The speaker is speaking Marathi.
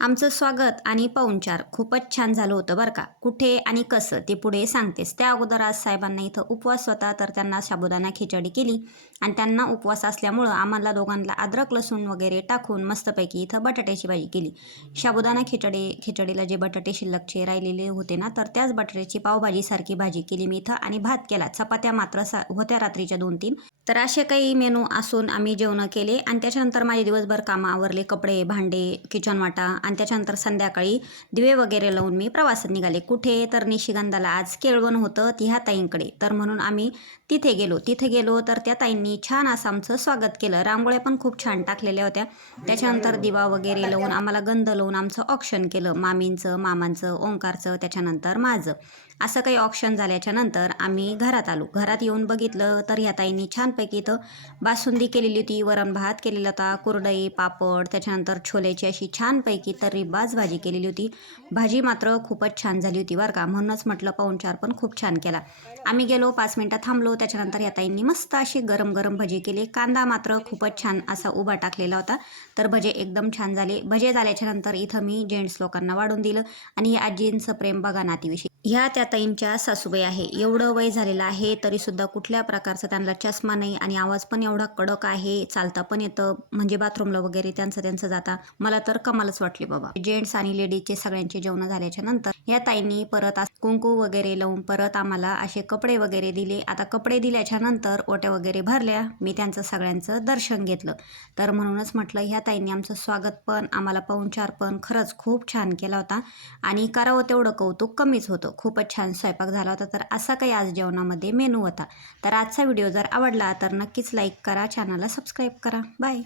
आमचं स्वागत आणि पाहुणचार खूपच छान झालं होतं बरं का. कुठे आणि कसं ते पुढे सांगतेस. त्या अगोदर आज साहेबांना इथं उपवास होता तर त्यांना साबुदाणा खिचडी केली आणि त्यांना उपवास असल्यामुळं आम्हाला दोघांना अद्रक लसूण वगैरे टाकून मस्तपैकी इथं बटाट्याची भाजी केली. साबुदाणा खिचडी खिचडीला जे बटाटे शिल्लकचे राहिलेले होते ना तर त्याच बटाट्याची पावभाजीसारखी भाजी केली मी इथं आणि भात केला. चपात्या मात्र सा होत्या रात्रीच्या दोन तीन तर असे काही मेनू असून आम्ही जेवणं केले. आणि त्याच्यानंतर माझे दिवसभर कामं आवरले. कपडे भांडे किचन वाटा. आणि त्याच्यानंतर संध्याकाळी दिवे वगैरे लावून मी प्रवासात निघाले. कुठे तर निशिगंधाला आज केळवण होतं ती ह्या ताईंकडे. तर म्हणून आम्ही तिथे गेलो. तिथे गेलो तर त्या ताईंनी छान असं आमचं स्वागत केलं. रांगोळ्या पण खूप छान टाकलेल्या होत्या. त्याच्यानंतर दिवा वगैरे लावून आम्हाला गंध लावून आमचं ऑप्शन केलं. मामींचं मामांचं ओंकारचं त्याच्यानंतर माझं. असं काही ऑप्शन झाल्याच्यानंतर आम्ही घरात आलो. घरात येऊन बघितलं तर ह्या ताईंनी छान छानपैकी इथं बासुंदी केलेली होती वरण भात केलेला होता कुरडई पापड त्याच्यानंतर छोलेची अशी छानपैकी तर्रीबाज भाजी केलेली होती. भाजी मात्र खूपच छान झाली होती बरं का. म्हणूनच म्हटलं पाहुणचार पण खूप छान केला. आम्ही गेलो पाच मिनटं थांबलो त्याच्यानंतर या ताईंनी मस्त अशी गरम गरम भजी केली. कांदा मात्र खूपच छान असा उभा टाकलेला होता. तर भजे एकदम छान झाले. भजे झाल्याच्यानंतर इथं मी जेंट्स लोकांना वाढून दिलं. आणि आजींचं प्रेम बघा नातीविषयी. ह्या त्या ताईंच्या सासूबाई आहे. एवढं वय झालेलं आहे तरीसुद्धा कुठल्या प्रकारचा त्यांना चष्मा नाही आणि आवाज पण एवढा कडक आहे चालता पण येतं म्हणजे बाथरूमला वगैरे त्यांचं त्यांचं जाता. मला तर कमालच वाटली बाबा. जेंट्स आणि लेडीजचे सगळ्यांचे जेवण झाल्याच्यानंतर या ताईंनी परत आज कुंकू वगैरे लावून परत आम्हाला असे कपडे वगैरे दिले. आता कपडे दिल्याच्या नंतर ओट्या वगैरे भरल्या. मी त्यांचं सगळ्यांचं दर्शन घेतलं. तर म्हणूनच म्हटलं ह्या ताईंनी आमचं स्वागत पण आम्हाला पाहुणचार पण खरंच खूप छान केला होता आणि करावं तेवढं कौतुक कमीच होतं. खूपच छान स्वयंपाक झाला होता तर असा काही आज जेवणामध्ये मेनू होता. तर आजचा व्हिडिओ जर आवडला तर नक्कीच लाईक करा चॅनलला सबस्क्राईब करा. बाय